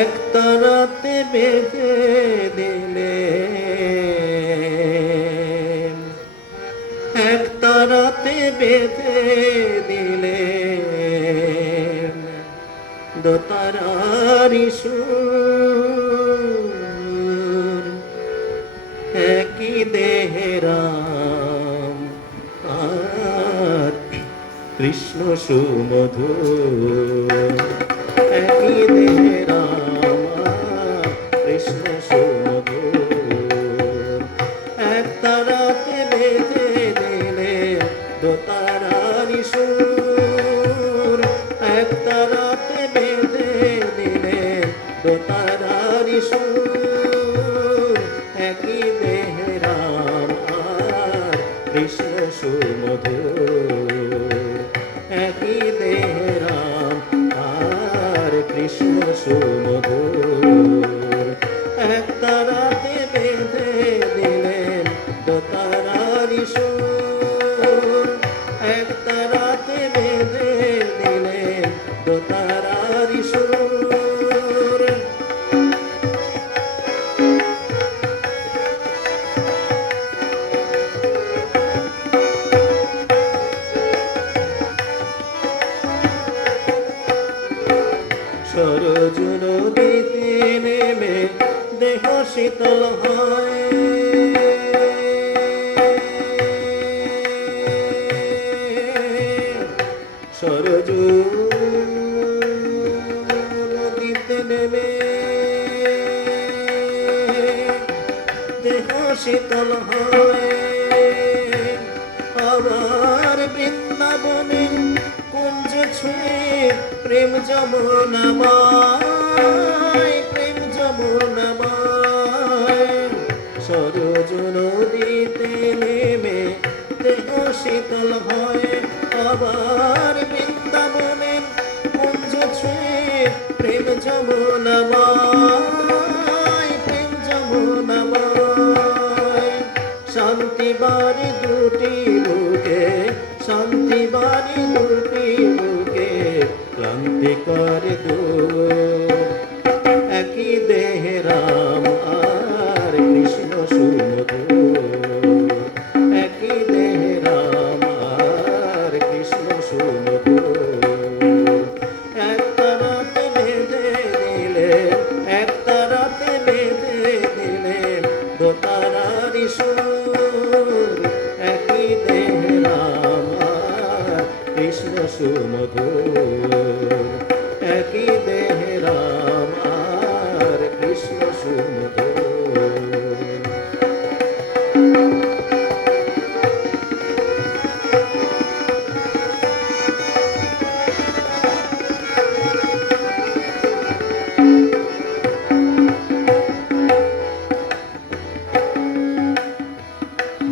একতারাতে বেঁধে দিলে, একতারাতে বেঁধে দিলে দোতারারি সুর, একই দেহে রাম আর কৃষ্ণ সুমধুর, একই দেহে রাম আর কৃষ্ণ সুমধুর। একতারাতে বেঁধে দিলে দোতারারি সুর, একতারাতে বেঁধে দিলে দোতারারি সুর, একই দেহে রাম আর কৃষ্ণ সুমধুর, একই দেহে রাম আর কৃষ্ণ সুমধুর। একতারাতে বেঁধে দিলেন দোতারারি সুর, একতারাতে বেঁধে দিলেন দোতারারি সুর। সরজ নদীতে নেমে দেহ শীতল হয়, সরজ নদীতে নেমে দেহ শীতল হয়। আবার বৃন্দাবনে কুঞ্জ ছুঁয়ে প্রেম যমুনাময়, প্রেম যমুনাময়। সরজ নদীতে নেমে দেহ শীতল হয়, আবার বৃন্দাবনে কুঞ্জ ছুঁয়ে প্রেম যমুনাময়, প্রেম যমুনাময়। শান্তি বাড়ি দুটি বুকে, শান্তি বাড়ি দুটি বুকে ক্লান্তি করে দূর, একই দেহে রাম আর কৃষ্ণ সুমধুর, একই দেহে রাম আর কৃষ্ণ সুমধুর। একতারাতে বেঁধে দিলে, একতারাতে বেঁধে দিলে দোতারারি সুর, একই দেহে রাম আর কৃষ্ণ সুমধুর, একই দেহে রাম আর কৃষ্ণ সুমধুর।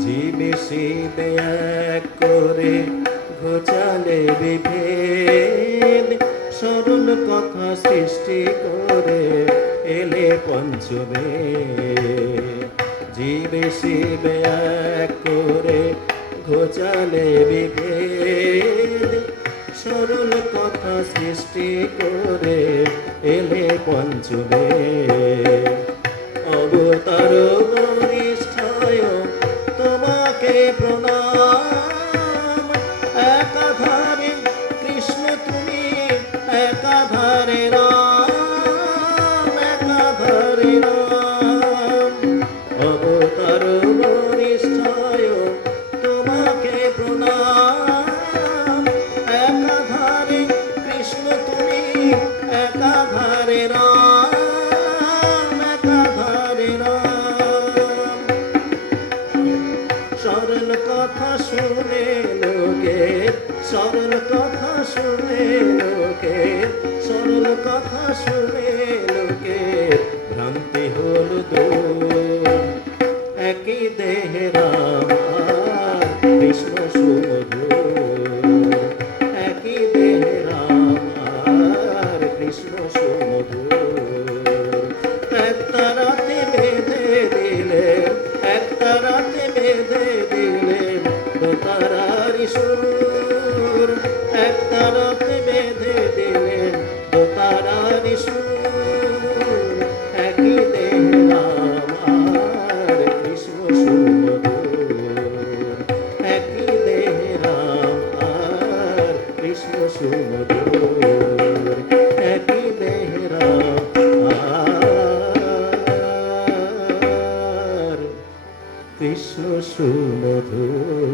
জীবে শিবে এক করে ঘোচালে বিভেদ, সরল কথা সৃষ্টি করে এলে পঞ্চমে। জীবে শিবে এক করে ঘোচালে বিভেদ, সরল কথা সৃষ্টি করে এলে পঞ্চমে। অবতার বরিষ্ঠায় তোমাকে প্রণাম, একাধারে কৃষ্ণ তুমি একাধারে রাম, একাধারে রাম। সুমধুর একই বেহরা আর কৃষ্ণ সুমধুর